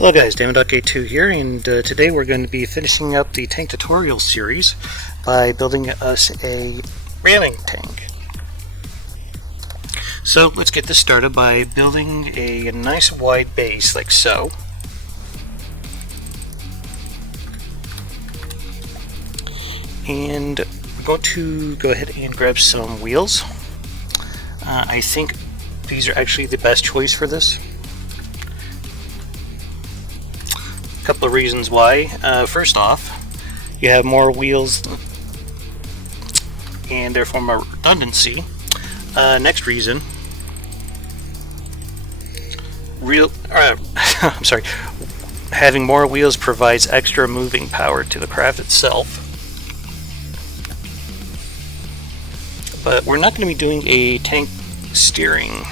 Hello guys, Dama.K2 here, and today we're going to be finishing up the tank tutorial series by building us a railing tank. So let's get this started by building a nice wide base like so. And we're going to go ahead and grab some wheels. I think these are actually the best choice for this. Couple of reasons why. First off, you have more wheels and therefore more redundancy. Next reason, I'm sorry, having more wheels provides extra moving power to the craft itself. But we're not going to be doing a tank steering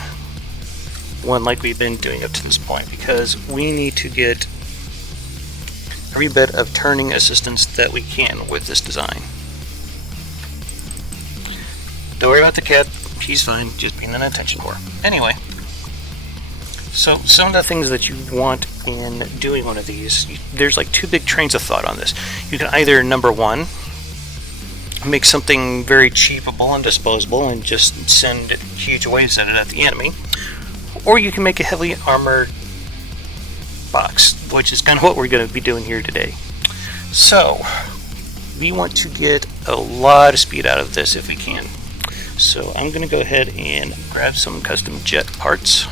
one like we've been doing up to this point, because we need to get every bit of turning assistance that we can with this design. Don't worry about the cat, she's fine, just being an attention whore. Anyway, so some of the things that you want in doing one of these, there's like two big trains of thought on this. You can either, number one, make something very cheapable and disposable and just send huge waves at it at the enemy, or you can make a heavily armored box, which is kind of what we're going to be doing here today. So we want to get a lot of speed out of this if we can. So I'm going to go ahead and grab some custom jet parts.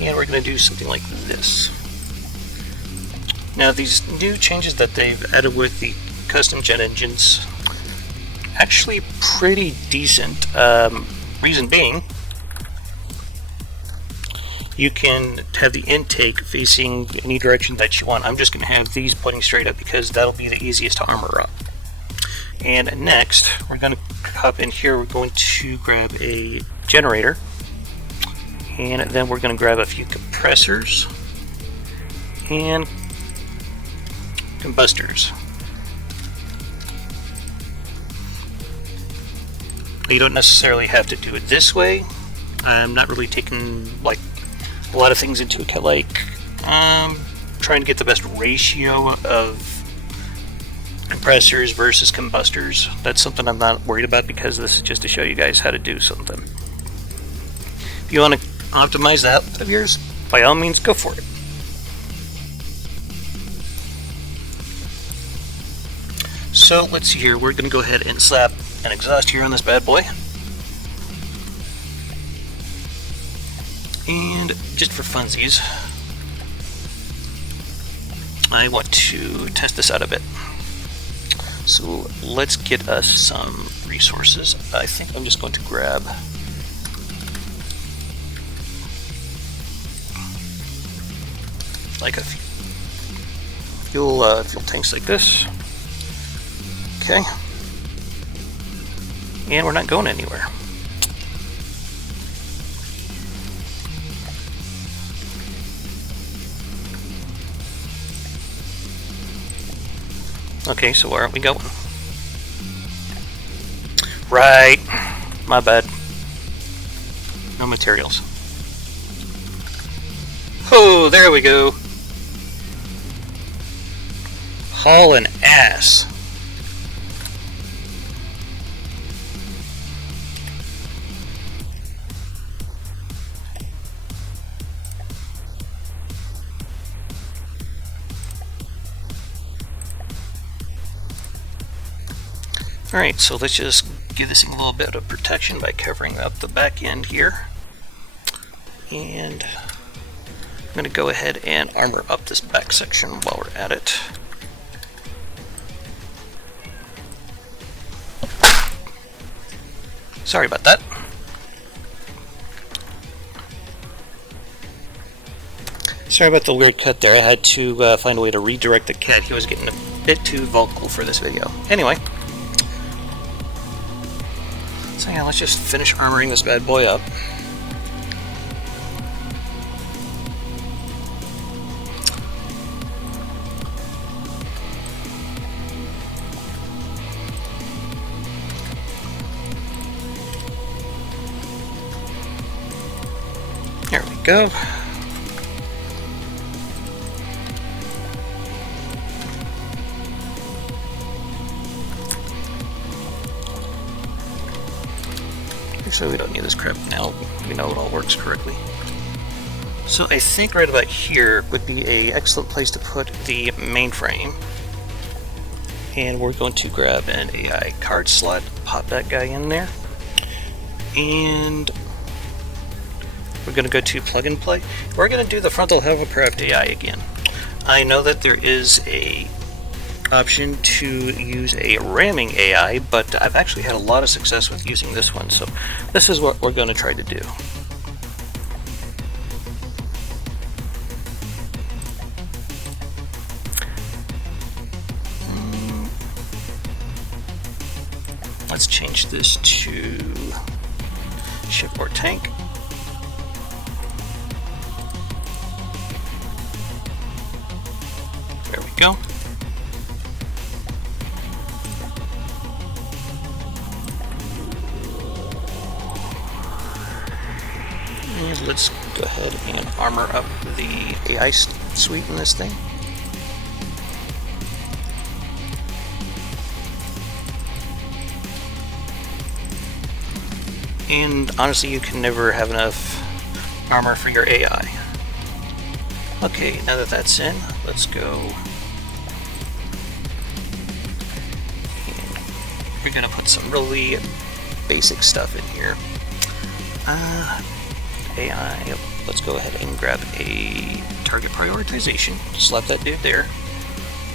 And we're going to do something like this. Now these new changes that they've added with the custom jet engines, actually pretty decent. Reason being, you can have the intake facing any direction that you want. I'm just going to have these pointing straight up because that'll be the easiest to armor up. And next, we're going to hop in here. We're going to grab a generator, and then we're going to grab a few compressors and combustors. You don't necessarily have to do it this way. I'm not really taking like a lot of things into account, like trying to get the best ratio of compressors versus combustors. That's something I'm not worried about because this is just to show you guys how to do something. If you want to optimize that of yours, by all means go for it. So let's see here, we're going to go ahead and slap an exhaust here on this bad boy. And just for funsies, I want to test this out a bit. So let's get us some resources. I think I'm just going to grab like a fuel tanks like this. Okay. And we're not going anywhere. Okay, so where aren't we going? Right. My bad. No materials. Oh, there we go. Hauling ass. Alright, so let's just give this thing a little bit of protection by covering up the back end here. And I'm going to go ahead and armor up this back section while we're at it. Sorry about that. Sorry about the weird cut there. I had to find a way to redirect the cat. He was getting a bit too vocal for this video. Anyway. So yeah, let's just finish armoring this bad boy up. go. Actually, we don't need this crap now. We know it all works correctly. So I think right about here would be an excellent place to put the mainframe. And we're going to grab an AI card slot, pop that guy in there. And we're going to go to plug and play. We're going to do the frontal hovercraft AI again. I know that there is a option to use a ramming AI, but I've actually had a lot of success with using this one, so this is what we're going to try to do. Let's change this to ship or tank. There we go. And let's go ahead and armor up the AI suite in this thing. And honestly, you can never have enough armor for your AI. Okay, now that that's in, let's go. And we're gonna put some really basic stuff in here. AI, let's go ahead and grab a target prioritization. Slap that dude there.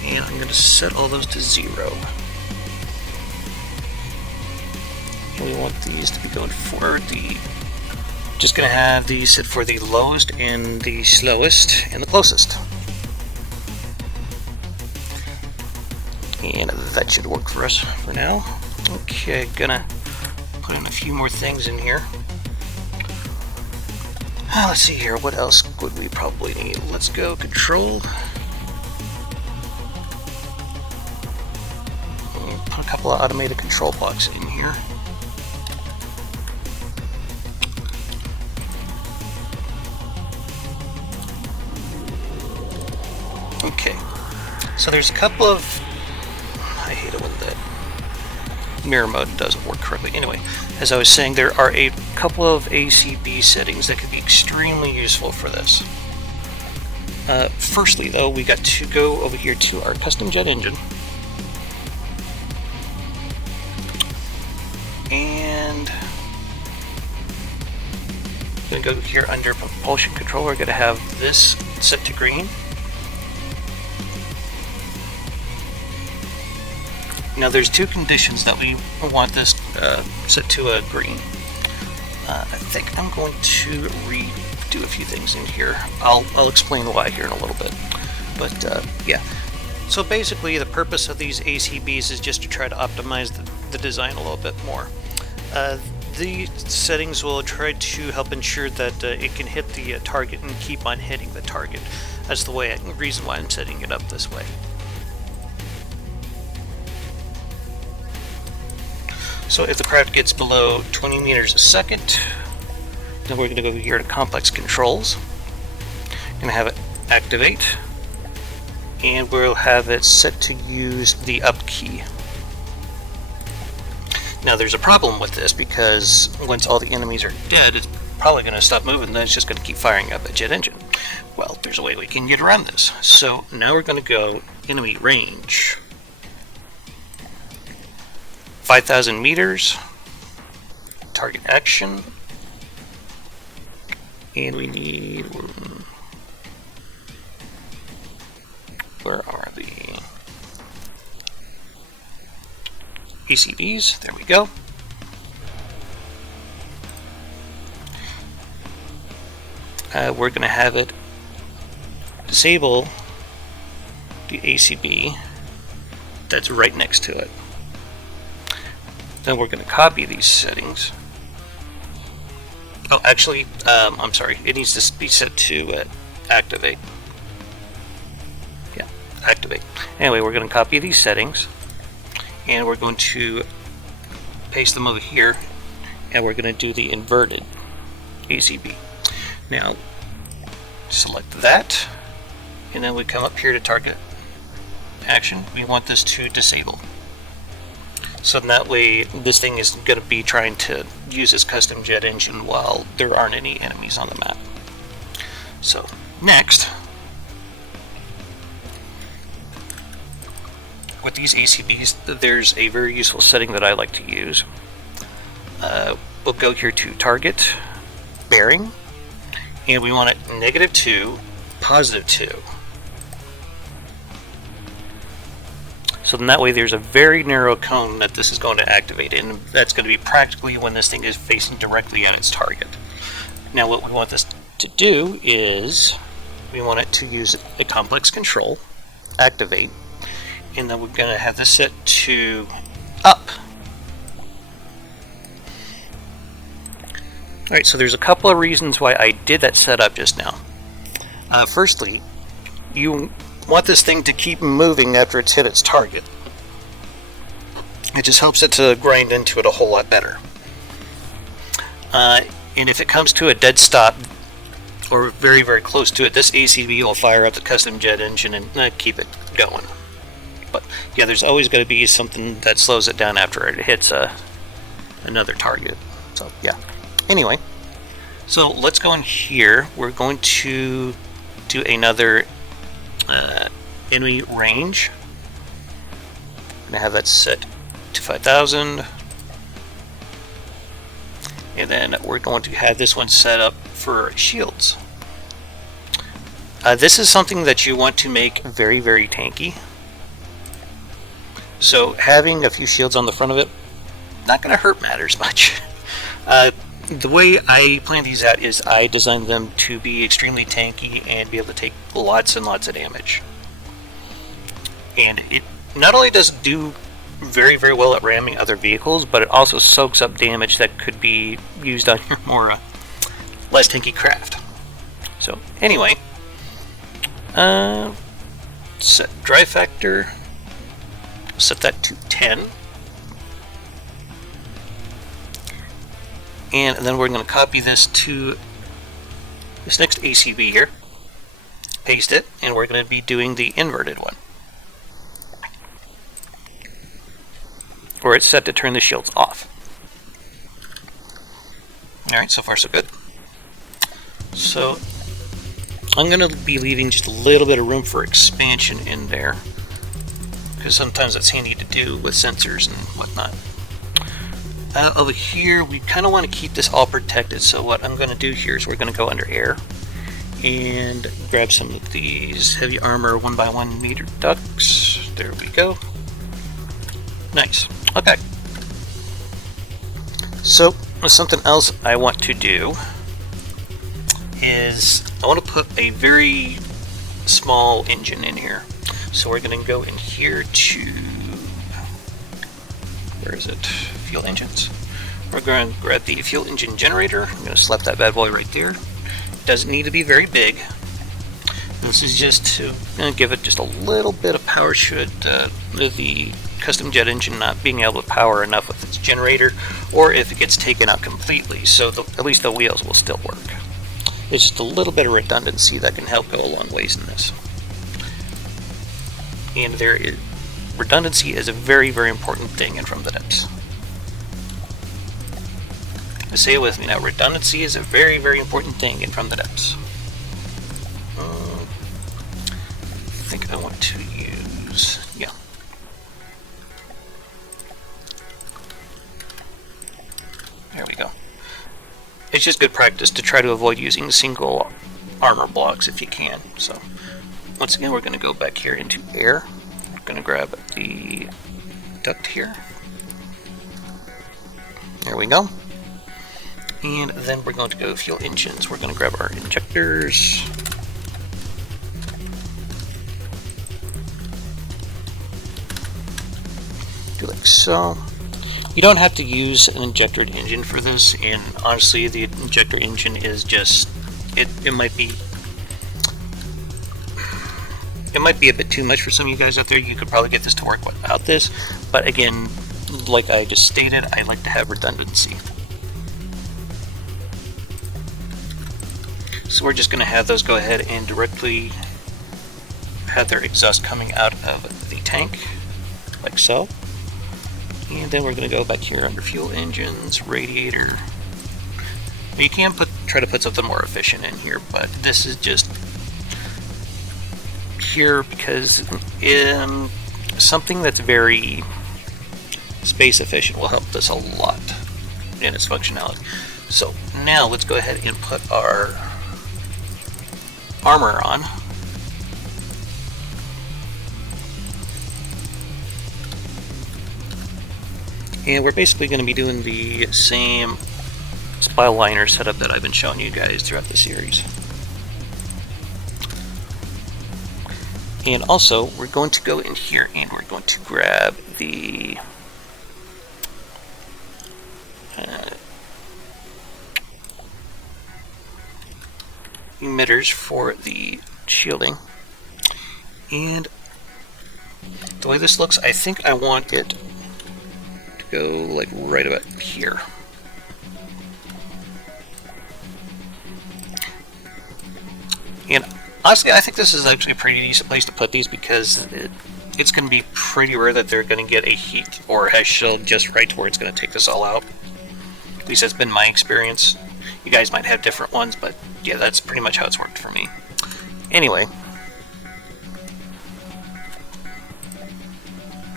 And I'm gonna set all those to 0. We want these to be going for the, just going to have these set for the lowest and the slowest and the closest. And that should work for us for now. Okay, gonna put in a few more things in here. Let's see here, what else would we probably need? Let's go control. Put a couple of automated control blocks in here. Okay, so there's a couple of, I hate it when that mirror mode doesn't work correctly. Anyway, as I was saying, there are a couple of ACB settings that could be extremely useful for this. Firstly though, we got to go over here to our custom jet engine. And I'm going to go here under propulsion control. We're going to have this set to green. Now there's two conditions that we want this set to green. I think I'm going to redo a few things in here. I'll explain why here in a little bit. But yeah, so basically the purpose of these ACBs is just to try to optimize the design a little bit more. The settings will try to help ensure that it can hit the target and keep on hitting the target. That's the reason why I'm setting it up this way. So if the craft gets below 20 meters a second, then we're going to go here to complex controls. Going to have it activate, and we'll have it set to use the up key. Now there's a problem with this because once all the enemies are dead, it's probably going to stop moving, then it's just going to keep firing up a jet engine. Well, there's a way we can get around this. So now we're going to go enemy range. 5,000 meters, target action, and we need, where are the ACDs? There we go. We're going to have it disable the ACB that's right next to it. Then we're going to copy these settings. Oh, actually, I'm sorry. It needs to be set to activate. Yeah, activate. Anyway, we're going to copy these settings, and we're going to paste them over here, and we're going to do the inverted ACB. Now, select that, and then we come up here to target action. We want this to disable. So that way this thing is going to be trying to use its custom jet engine while there aren't any enemies on the map. So next, with these ACBs, there's a very useful setting that I like to use. We'll go here to target, bearing, and we want it -2, +2. So then that way there's a very narrow cone that this is going to activate, and that's going to be practically when this thing is facing directly at its target. Now what we want this to do is we want it to use a complex control, activate, and then we're going to have this set to up. Alright, so there's a couple of reasons why I did that setup just now. Firstly, you want this thing to keep moving after it's hit its target. It just helps it to grind into it a whole lot better. And if it comes to a dead stop, or very, very close to it, this ACB will fire up the custom jet engine and keep it going. But yeah, there's always going to be something that slows it down after it hits another target. So yeah. Anyway, so let's go in here. We're going to do another enemy range. I'm going to have that set to 5,000. And then we're going to have this one set up for shields. This is something that you want to make very, very tanky. So having a few shields on the front of it, not going to hurt matters much. The way I plan these out is I design them to be extremely tanky and be able to take lots and lots of damage. And it not only does it do very, very well at ramming other vehicles, but it also soaks up damage that could be used on your more less tanky craft. So anyway, set drive factor, set that to 10. And then we're going to copy this to this next ACB here, paste it, and we're going to be doing the inverted one, where it's set to turn the shields off. Alright, so far so good. So I'm going to be leaving just a little bit of room for expansion in there, because sometimes that's handy to do with sensors and whatnot. Over here, we kind of want to keep this all protected, so what I'm going to do here is we're going to go under air and grab some of these heavy armor 1x1 meter ducts. There we go. Nice. Okay. So, something else I want to do is I want to put a very small engine in here. So we're going to go in here to, where is it? Fuel engines. We're going to grab the fuel engine generator. I'm going to slap that bad boy right there. Doesn't need to be very big. This is just to give it just a little bit of power should the custom jet engine not being able to power enough with its generator, or if it gets taken out completely, so at least the wheels will still work. It's just a little bit of redundancy that can help go a long ways in this. And redundancy is a very, very important thing in From the Depths. Say it with me now. Redundancy is a very, very important thing in From the Depths. I think I want to use, yeah. There we go. It's just good practice to try to avoid using single armor blocks if you can. So, once again, we're going to go back here into air. We're going to grab the duct here. There we go. And then we're going to go fuel engines. We're going to grab our injectors. Do like so. You don't have to use an injector engine for this, and honestly, the injector engine is just, it might be a bit too much for some of you guys out there. You could probably get this to work without this, but again, like I just stated, I like to have redundancy. So we're just going to have those go ahead and directly have their exhaust coming out of the tank, like so. And then we're going to go back here under fuel engines, radiator. You can try to put something more efficient in here, but this is just here because something that's very space efficient will help this a lot in its functionality. So now let's go ahead and put our armor on. And we're basically going to be doing the same spile liner setup that I've been showing you guys throughout the series. And also, we're going to go in here and we're going to grab the emitters for the shielding. And the way this looks, I think I want it to go like right about here. And honestly, I think this is actually a pretty decent place to put these because it's going to be pretty rare that they're going to get a heat or a shield just right to where it's going to take this all out. At least that's been my experience. You guys might have different ones, but yeah, that's pretty much how it's worked for me. Anyway.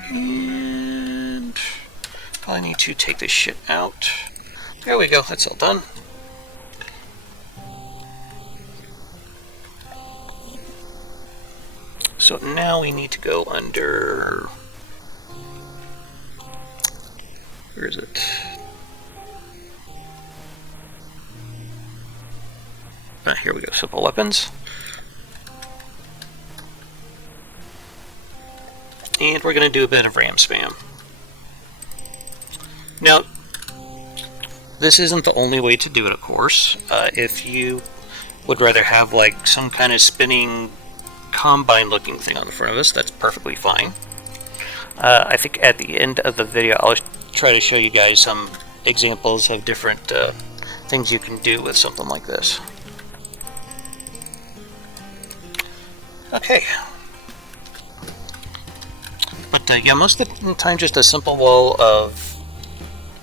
And probably need to take this shit out. There we go, that's all done. So now we need to go under... Where is it? Here we go, simple weapons. And we're going to do a bit of ram spam. Now, this isn't the only way to do it, of course. If you would rather have like some kind of spinning combine looking thing on the front of us, that's perfectly fine. I think at the end of the video I'll try to show you guys some examples of different things you can do with something like this. Okay. But yeah, most of the time just a simple wall of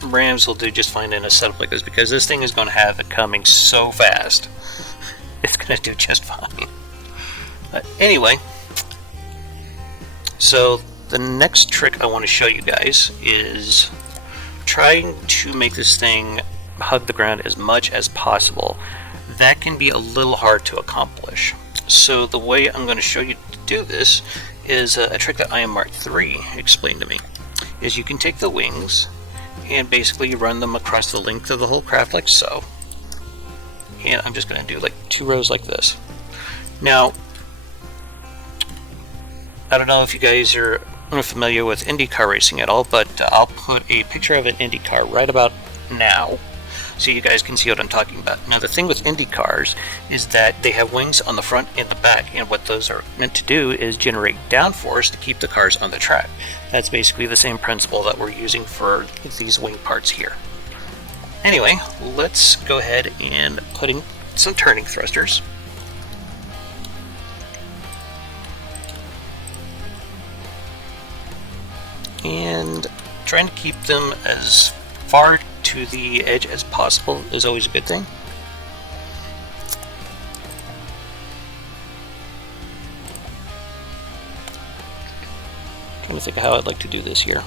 rams will do just fine in a setup like this because this thing is going to have it coming so fast. It's going to do just fine. Anyway, so the next trick I want to show you guys is trying to make this thing hug the ground as much as possible. That can be a little hard to accomplish. So the way I'm going to show you to do this is a trick that IM Mark III explained to me. Is you can take the wings and basically run them across the length of the whole craft like so. And I'm just going to do like 2 rows like this. Now, I don't know if you guys are familiar with IndyCar racing at all, but I'll put a picture of an IndyCar right about now so you guys can see what I'm talking about. Now the thing with Indy cars is that they have wings on the front and the back, and what those are meant to do is generate downforce to keep the cars on the track. That's basically the same principle that we're using for these wing parts here. Anyway, let's go ahead and put in some turning thrusters. And trying to keep them as far to the edge as possible is always a good thing. Trying to think of how I'd like to do this here.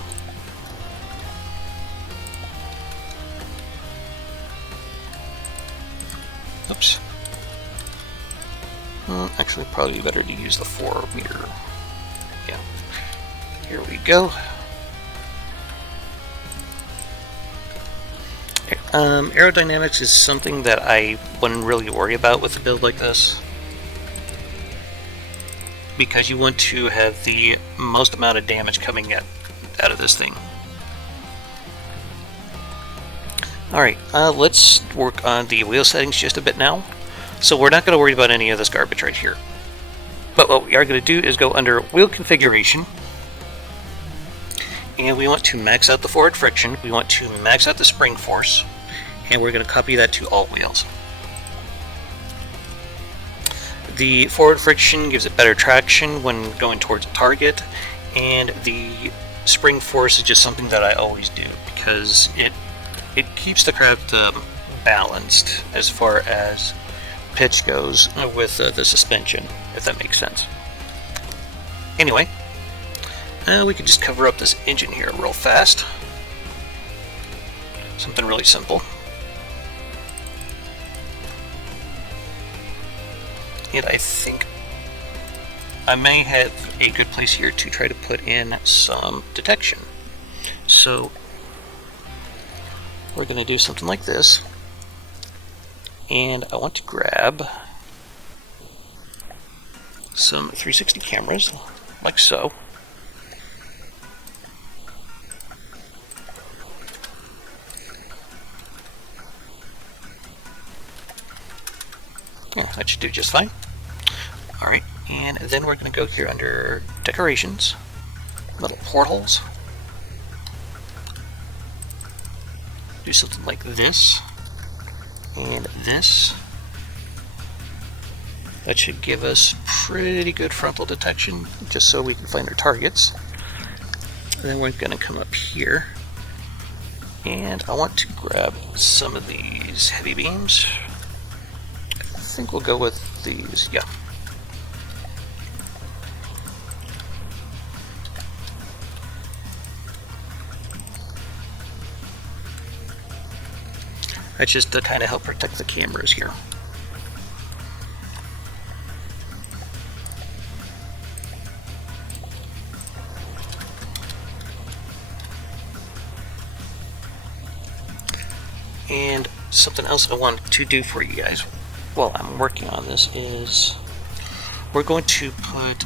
Oops. Actually, probably better to use the 4 meter. Yeah. Here we go. Aerodynamics is something that I wouldn't really worry about with a build like this, because you want to have the most amount of damage coming out of this thing. Alright, let's work on the wheel settings just a bit now. So we're not going to worry about any of this garbage right here. But what we are going to do is go under wheel configuration, and we want to max out the forward friction, we want to max out the spring force, and we're going to copy that to all wheels. The forward friction gives it better traction when going towards a target, and the spring force is just something that I always do because it keeps the craft balanced as far as pitch goes with the suspension, if that makes sense. Anyway, we could just cover up this engine here real fast. Something really simple. And I think I may have a good place here to try to put in some detection. So we're going to do something like this. And I want to grab some 360 cameras, like so. Yeah, that should do just fine. Alright, and then we're going to go here under decorations, little portholes. Do something like this, and this. That should give us pretty good frontal detection, just so we can find our targets. And then we're going to come up here, and I want to grab some of these heavy beams. I think we'll go with these, yeah. That's just to kind of help protect the cameras here. And something else I wanted to do for you guys while I'm working on this is we're going to put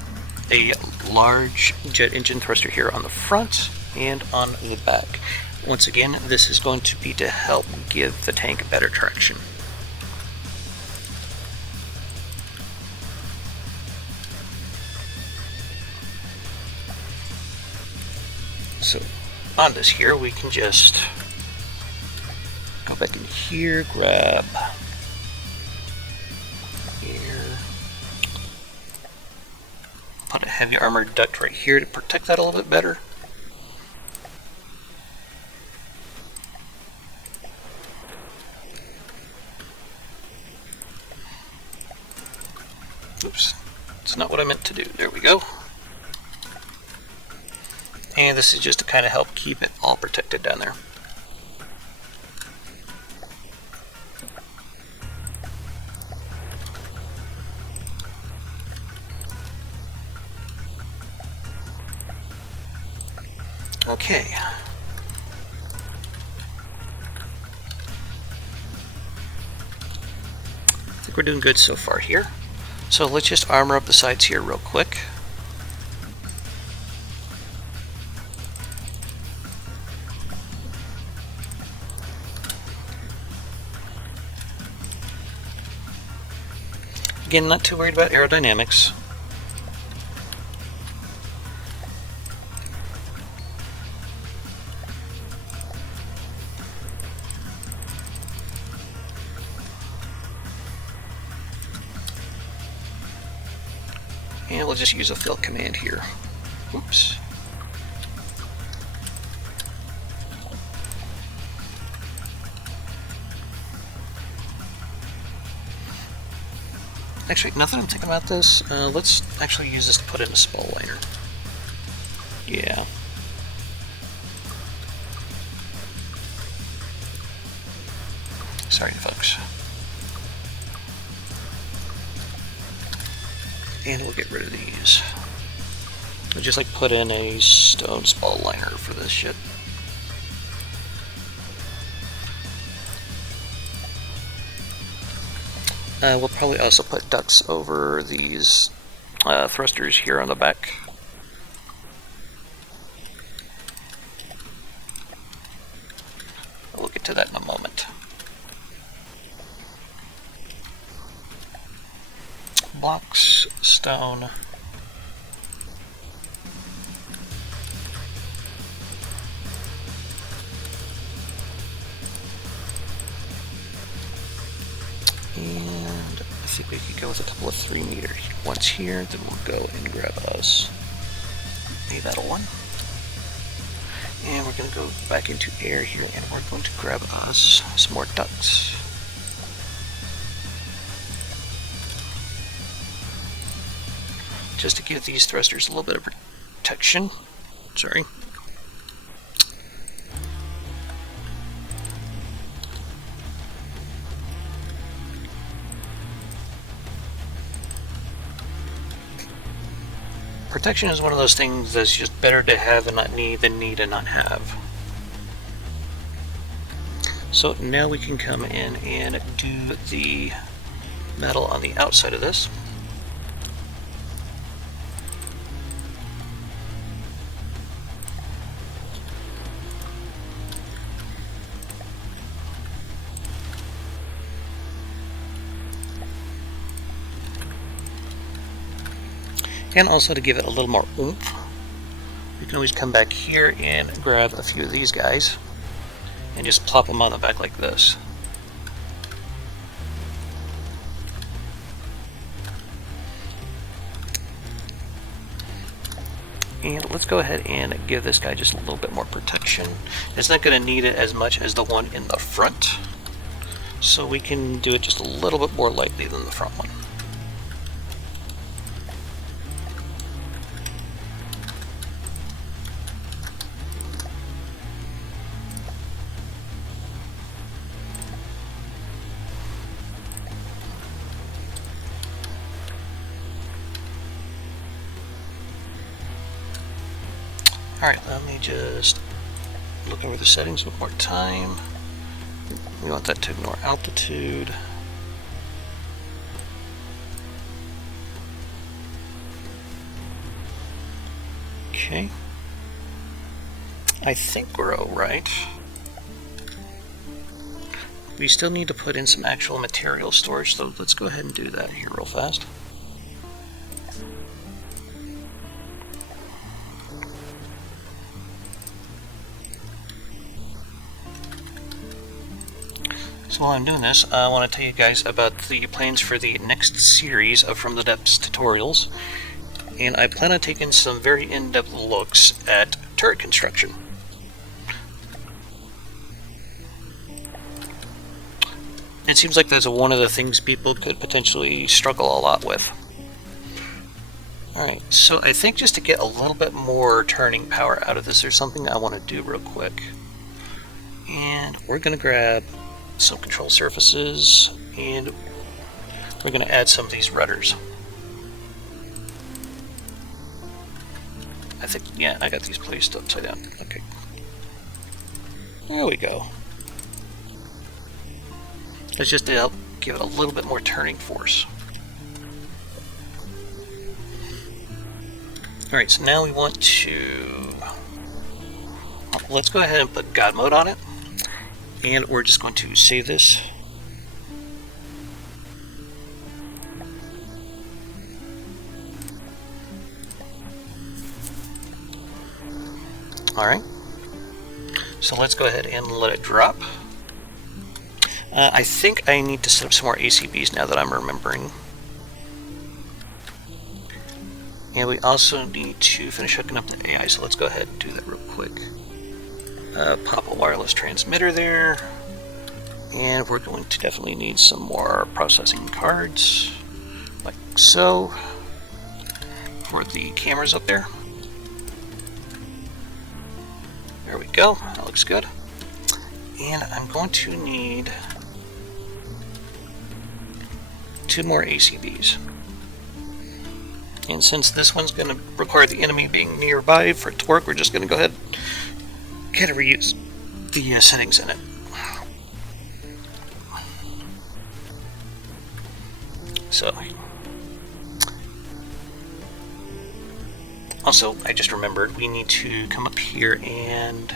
a large jet engine thruster here on the front and on the back. Once again, this is going to be to help give the tank better traction. So on this here, we can just go back in here, grab here, put a heavy armored duct right here to protect that a little bit better. Oops, that's not what I meant to do. There we go. And this is just to kind of help keep it all protected down there. Okay. I think we're doing good so far here. So let's just armor up the sides here real quick. Again, not too worried about aerodynamics. And we'll just use a fill command here. Oops. Actually, now that I'm thinking about this, let's actually use this to put in a spall liner. Yeah. Sorry, folks. And we'll get rid of these. We'll just like put in a stone spall liner for this shit. We'll probably also put ducts over these thrusters here on the back. We'll get to that in a moment. Blocks, stone. And I see if we could go with a couple of 3 meters. Once here, then we'll go and grab us a metal one. And we're going to go back into air here, and we're going to grab us some more ducts. Just to give these thrusters a little bit of protection. Sorry. Protection is one of those things that's just better to have and not need than need and not have. So now we can come in and do the metal on the outside of this. And also to give it a little more oomph, you can always come back here and grab a few of these guys and just plop them on the back like this. And let's go ahead and give this guy just a little bit more protection. It's not going to need it as much as the one in the front, so we can do it just a little bit more lightly than the front one. Alright, let me just look over the settings one more time. We want that to ignore altitude. Okay. I think we're alright. We still need to put in some actual material storage, so let's go ahead and do that here real fast. So while I'm doing this, I want to tell you guys about the plans for the next series of From the Depths tutorials. And I plan on taking some very in-depth looks at turret construction. It seems like that's one of the things people could potentially struggle a lot with. Alright, so I think just to get a little bit more turning power out of this, there's something I want to do real quick. And we're going to grab some control surfaces, and we're going to add some of these rudders. I think, yeah, I got these placed upside down. Okay. There we go. That's just to help give it a little bit more turning force. Alright, so now we want to... let's go ahead and put God mode on it. And we're just going to save this. Alright. So let's go ahead and let it drop. I think I need to set up some more ACBs now that I'm remembering. And we also need to finish hooking up the AI, so let's go ahead and do that real quick. Pop a wireless transmitter there, and we're going to definitely need some more processing cards, like so, for the cameras up there. There we go, that looks good. And I'm going to need 2 more ACBs. And since this one's going to require the enemy being nearby for it to work, we're just going to go ahead kind of reuse the settings in it. So, also, I just remembered we need to come up here and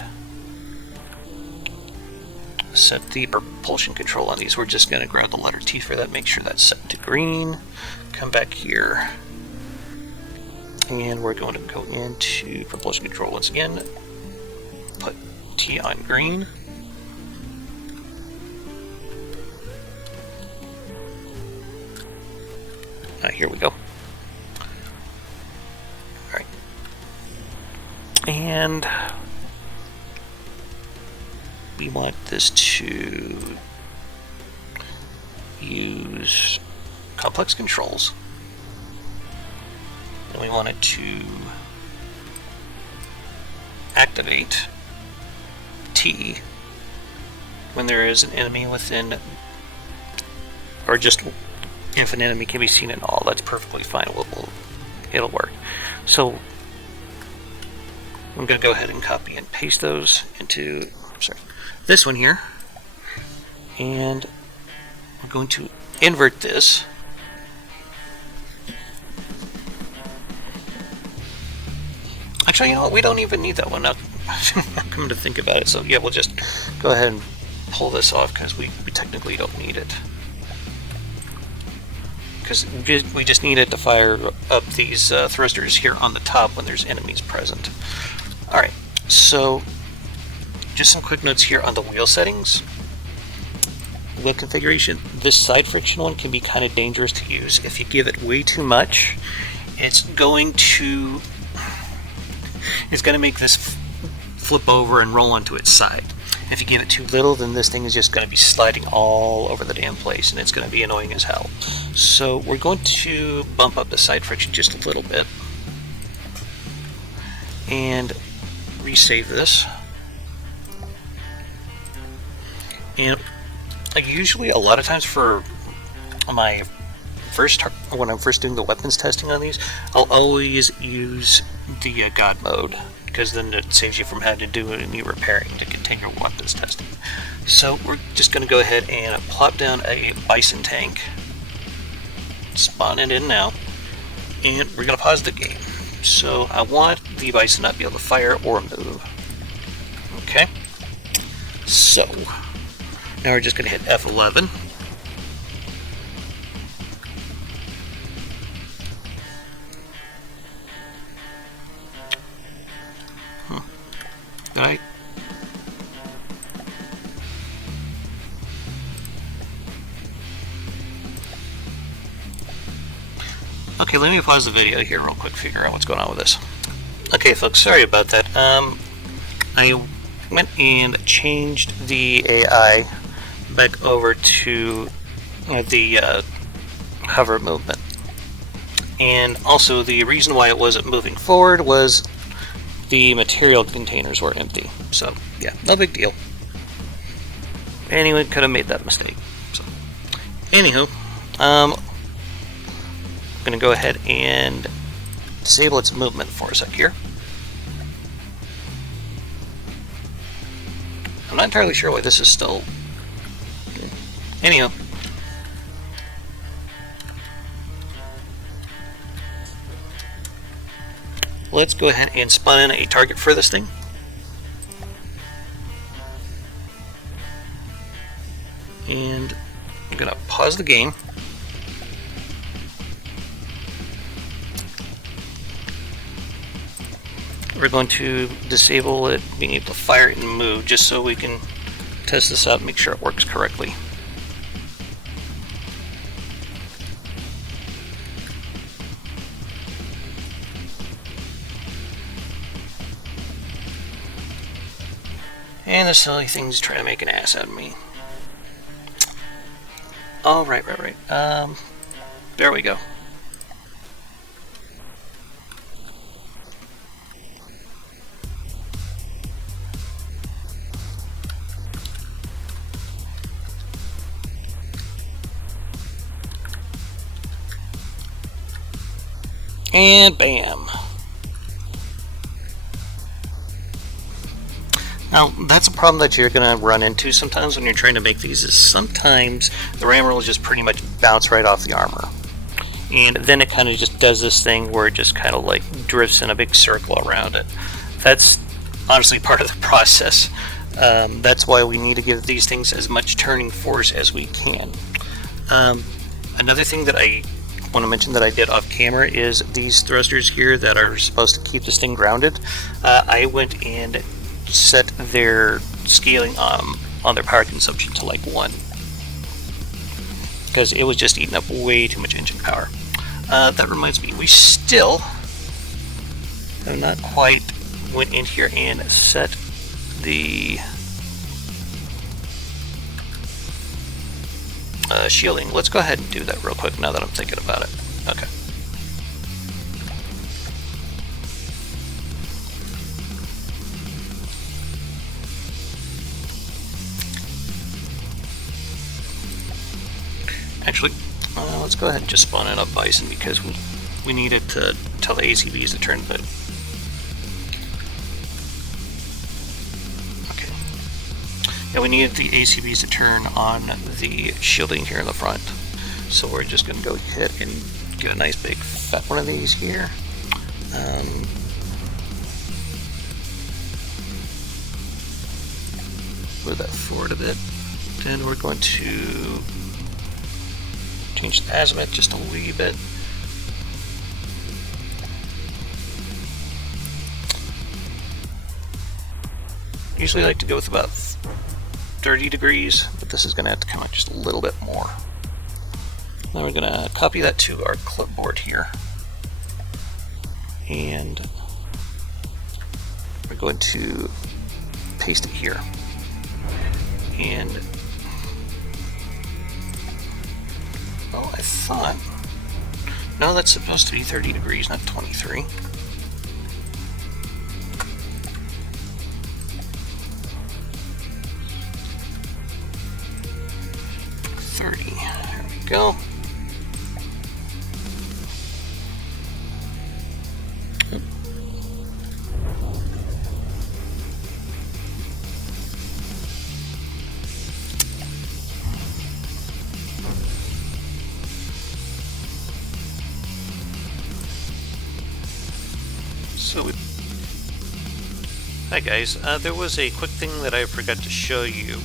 set the propulsion control on these. We're just going to grab the letter T for that, make sure that's set to green, come back here, and we're going to go into propulsion control once again. Put T on green. Here we go. Alright. And we want this to use complex controls. And we want it to activate T when there is an enemy within, or just if an enemy can be seen at all. That's perfectly fine. It'll work. So I'm going to go ahead and copy and paste those into this one here, and I'm going to invert this. Actually, you know what? We don't even need that one. Now, I'm coming to think about it. So yeah, we'll just go ahead and pull this off because we technically don't need it. Because we just need it to fire up these thrusters here on the top when there's enemies present. Alright, so just some quick notes here on the wheel settings. Wheel configuration. This side friction one can be kind of dangerous to use. If you give it way too much, it's going to make this flip over and roll onto its side. If you give it too little, then this thing is just going to be sliding all over the damn place, and it's going to be annoying as hell. So we're going to bump up the side friction just a little bit and resave this. And usually, a lot of times for my when I'm first doing the weapons testing on these, I'll always use the God mode, because then it saves you from having to do any repairing to continue weapons testing. So we're just going to go ahead and plop down a Bison tank, spawn it in now, and we're going to pause the game. So I want the Bison not to be able to fire or move. Okay, so now we're just going to hit F11. Alright. Okay, let me pause the video here real quick, figure out what's going on with this. Okay, folks, sorry about that. I went and changed the AI back over to the hover movement. And also, the reason why it wasn't moving forward was the material containers were empty. So, yeah, no big deal. Anyone could have made that mistake. So, anywho, I'm going to go ahead and disable its movement for a sec here. I'm not entirely sure why this is still... Anyhow. Let's go ahead and spawn in a target for this thing. And I'm going to pause the game. We're going to disable it being able to fire and move just so we can test this out and make sure it works correctly. And the silly thing's trying to make an ass out of me. Oh, right. There we go. And bam. Now, that's a problem that you're going to run into sometimes when you're trying to make these, is sometimes the rammer will just pretty much bounce right off the armor. And then it kind of just does this thing where it just kind of like drifts in a big circle around it. That's honestly part of the process. That's why we need to give these things as much turning force as we can. Another thing that I want to mention that I did off camera is these thrusters here that are supposed to keep this thing grounded. I went and set their scaling on their power consumption to like 1, because it was just eating up way too much engine power. that reminds me, we still have not quite went in here and set the shielding. Let's go ahead and do that real quick now that I'm thinking about it. Okay. Actually, let's go ahead and just spawn in a bison because we need it to tell the ACBs to turn the... Okay. Yeah, we needed the ACBs to turn on the shielding here in the front. So we're just going to go ahead and get a nice big fat one of these here. Move that forward a bit. Then we're going to change the azimuth just a wee bit. Usually I like to go with about 30 degrees, but this is going to have to come out just a little bit more. Now we're going to copy that to our clipboard here. And we're going to paste it here. And oh, I thought, no, that's supposed to be 30 degrees, not 23. 30. There we go. Hi guys, there was a quick thing that I forgot to show you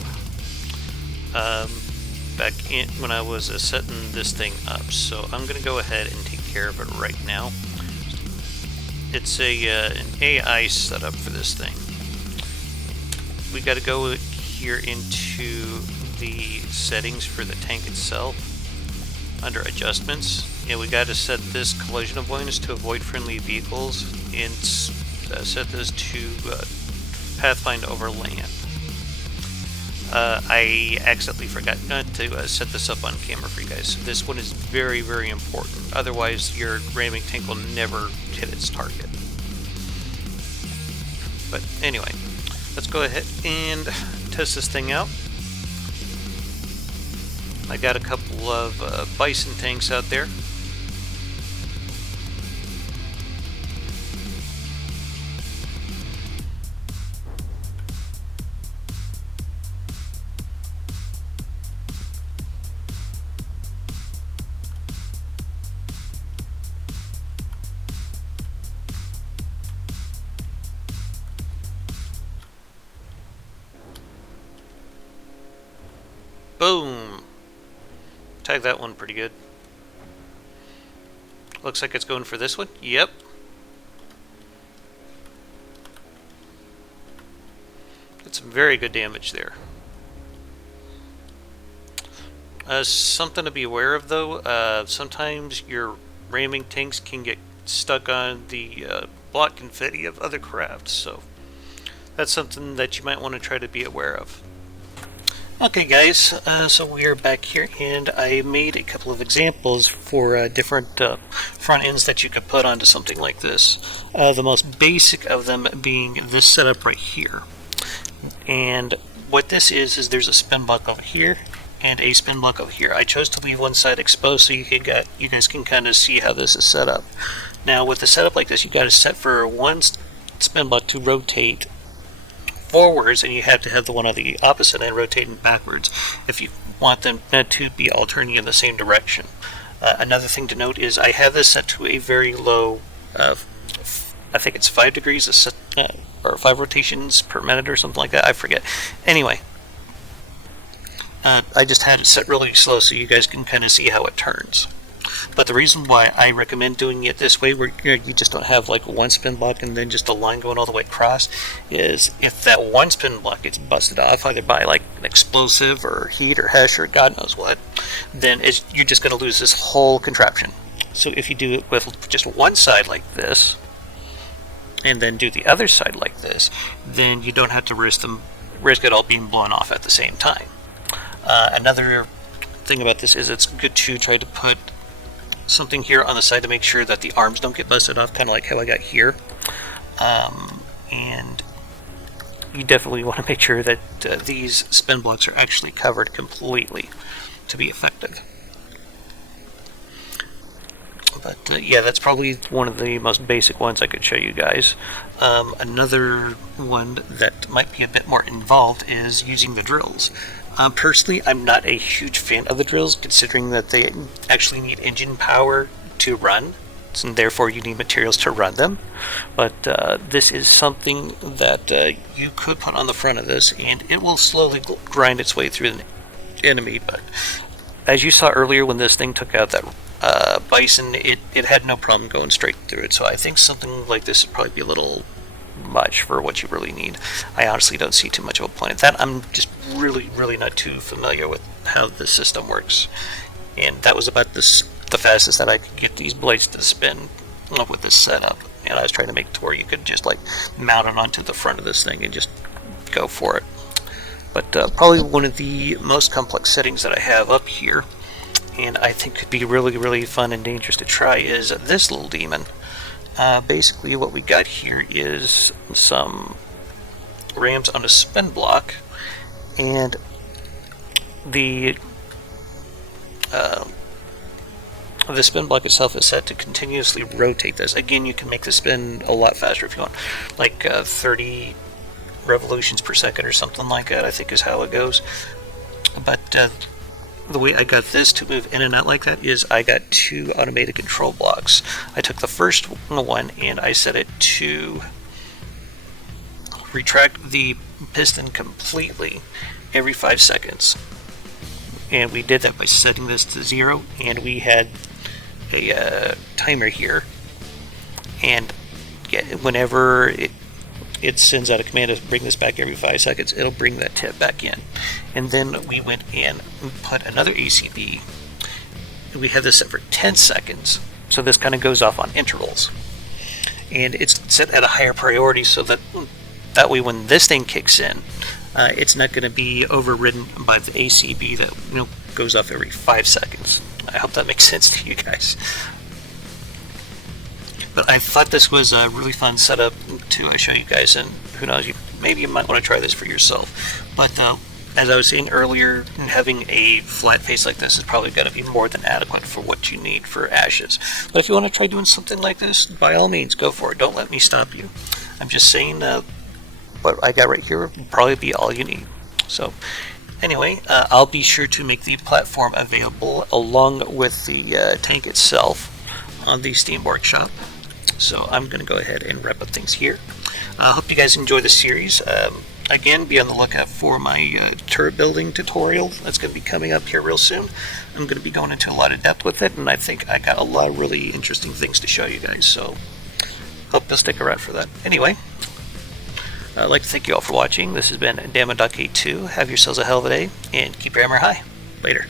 back in when I was setting this thing up, so I'm going to go ahead and take care of it right now. It's an AI setup for this thing. We got to go here into the settings for the tank itself under adjustments, and we got to set this collision avoidance to avoid friendly vehicles and set this to pathfind over land. I accidentally forgot not to set this up on camera for you guys. So this one is very, very important. Otherwise, your ramming tank will never hit its target. But anyway, let's go ahead and test this thing out. I got a couple of bison tanks out there. Boom! Tag that one pretty good. Looks like it's going for this one. Yep. Did some very good damage there. Something to be aware of though, sometimes your ramming tanks can get stuck on the block confetti of other crafts, so that's something that you might want to try to be aware of. Okay guys, so we are back here, and I made a couple of examples for different front ends that you could put onto something like this. The most basic of them being this setup right here. And what this is there's a spin block over here and a spin block over here. I chose to leave one side exposed so you guys can kind of see how this is set up. Now with a setup like this, you got to set for one spin block to rotate forwards, and you have to have the one on the opposite end rotating backwards if you want them to be all turning in the same direction. Another thing to note is I have this set to a very low, I think it's 5 degrees or 5 rotations per minute or something like that, I forget. Anyway, I just had it set really slow so you guys can kind of see how it turns. But the reason why I recommend doing it this way, where you just don't have like one spin block and then just a line going all the way across, is if that one spin block gets busted off, either by like an explosive or heat or HESH or God knows what, then you're just going to lose this whole contraption. So if you do it with just one side like this, and then do the other side like this, then you don't have to risk it all being blown off at the same time. Another thing about this is it's good to try to put something here on the side to make sure that the arms don't get busted off, kind of like how I got here. And you definitely want to make sure that these spin blocks are actually covered completely to be effective. But yeah, that's probably one of the most basic ones I could show you guys. Another one that might be a bit more involved is using the drills. Personally, I'm not a huge fan of the drills, considering that they actually need engine power to run, and therefore you need materials to run them. But this is something that you could put on the front of this, and it will slowly grind its way through the enemy. But as you saw earlier, when this thing took out that bison, it had no problem going straight through it. So I think something like this would probably be a little much for what you really need. I honestly don't see too much of a point at that. I'm just really not too familiar with how the system works, and that was about the fastest that I could get these blades to spin with this setup. And I was trying to make it to where you could just like mount it onto the front of this thing and just go for it. But probably one of the most complex settings that I have up here, and I think could be really fun and dangerous to try, is this little demon. Basically what we got here is some rams on a spin block, and the spin block itself is set to continuously rotate this. Again, you can make the spin a lot faster if you want, like 30 revolutions per second or something like that, I think is how it goes. But the way I got this to move in and out like that is I got 2 automated control blocks. I took the first one and I set it to retract the piston completely every 5 seconds. And we did that by setting this to 0, and we had a timer here. And whenever it sends out a command to bring this back every 5 seconds, it'll bring that tip back in. And then we went and put another ACB. We have this set for 10 seconds, so this kind of goes off on intervals. And it's set at a higher priority so that way when this thing kicks in, it's not going to be overridden by the ACB that goes off every 5 seconds. I hope that makes sense to you guys. But I thought this was a really fun setup to show you guys, and who knows, maybe you might want to try this for yourself. But as I was saying earlier, having a flat face like this is probably going to be more than adequate for what you need for ashes. But if you want to try doing something like this, by all means, go for it. Don't let me stop you. I'm just saying what I got right here will probably be all you need. So anyway, I'll be sure to make the platform available along with the tank itself on the Steam Workshop. So I'm going to go ahead and wrap up things here. I hope you guys enjoy the series. Again, be on the lookout for my turret building tutorial that's going to be coming up here real soon. I'm going to be going into a lot of depth with it, and I think I got a lot of really interesting things to show you guys, so hope you'll stick around for that. Anyway, I'd like to thank you all for watching. This has been Dama.K2. Have yourselves a hell of a day, and keep your hammer high. Later.